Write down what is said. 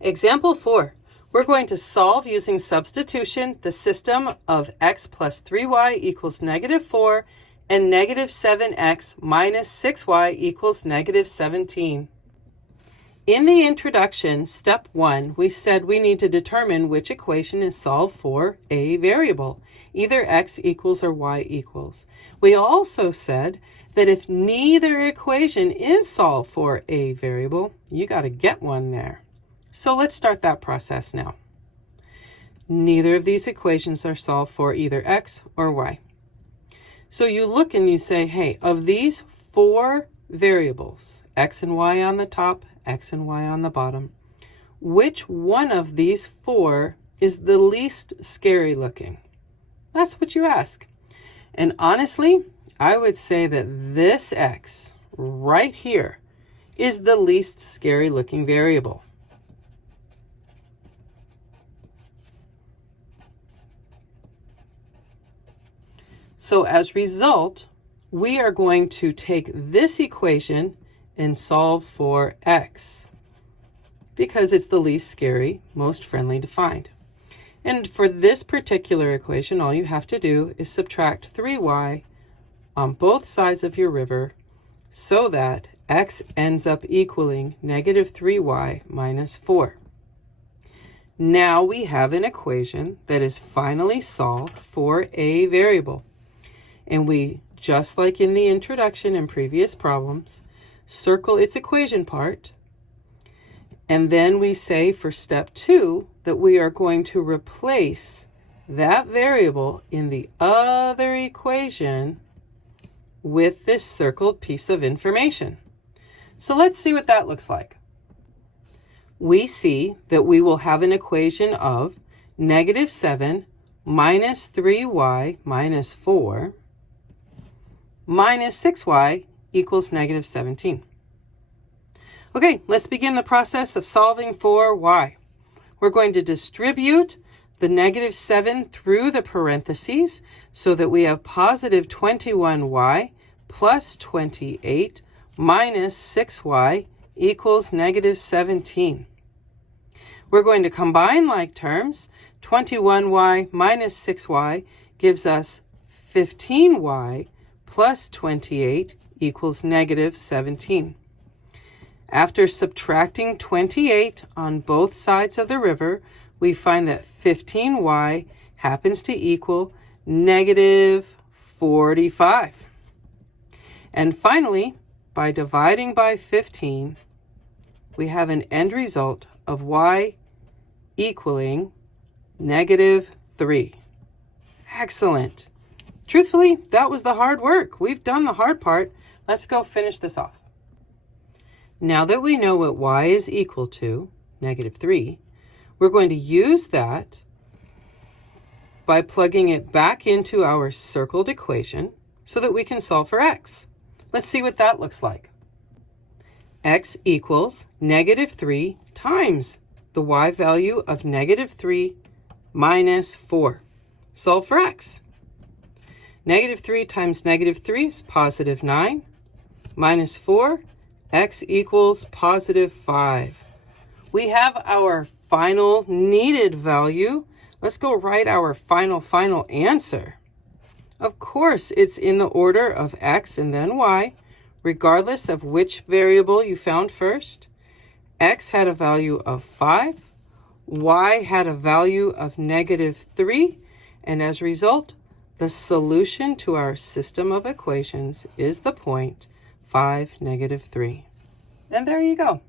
Example 4. We're going to solve using substitution the system of x plus 3y equals negative 4 and negative 7x minus 6y equals negative 17. In the introduction, step 1, we said we need to determine which equation is solved for a variable, either x equals or y equals. We also said that if neither equation is solved for a variable, you got to get one there. So let's start that process now. Neither of these equations are solved for either x or y. So you look and you say, hey, of these 4 variables, x and y on the top, x and y on the bottom, which one of these 4 is the least scary looking? That's what you ask. And honestly, I would say that this x right here is the least scary looking variable. So as a result, we are going to take this equation and solve for x because it's the least scary, most friendly to find. And for this particular equation, all you have to do is subtract 3y on both sides of your river so that x ends up equaling negative 3y minus 4. Now we have an equation that is finally solved for a variable. And we, just like in the introduction and previous problems, circle its equation part. And then we say for step 2 that we are going to replace that variable in the other equation with this circled piece of information. So let's see what that looks like. We see that we will have an equation of negative 7 minus 3y minus 4 minus 6y equals negative 17. Okay, let's begin the process of solving for y. We're going to distribute the negative 7 through the parentheses so that we have positive 21y plus 28 minus 6y equals negative 17. We're going to combine like terms. 21y minus 6y gives us 15y plus 28 equals negative 17. After subtracting 28 on both sides of the river, we find that 15y happens to equal negative 45. And finally, by dividing by 15, we have an end result of y equaling negative 3. Excellent. Truthfully, that was the hard work. We've done the hard part. Let's go finish this off. Now that we know what y is equal to, negative 3, we're going to use that by plugging it back into our circled equation so that we can solve for x. Let's see what that looks like. X equals negative 3 times the y value of negative 3 minus 4. Solve for x. Negative 3 times negative 3 is positive 9. Minus 4, x equals positive 5. We have our final needed value. Let's go write our final answer. Of course, it's in the order of x and then y, regardless of which variable you found first. X had a value of 5, y had a value of negative 3, and as a result, the solution to our system of equations is the point 5, negative 3. And there you go.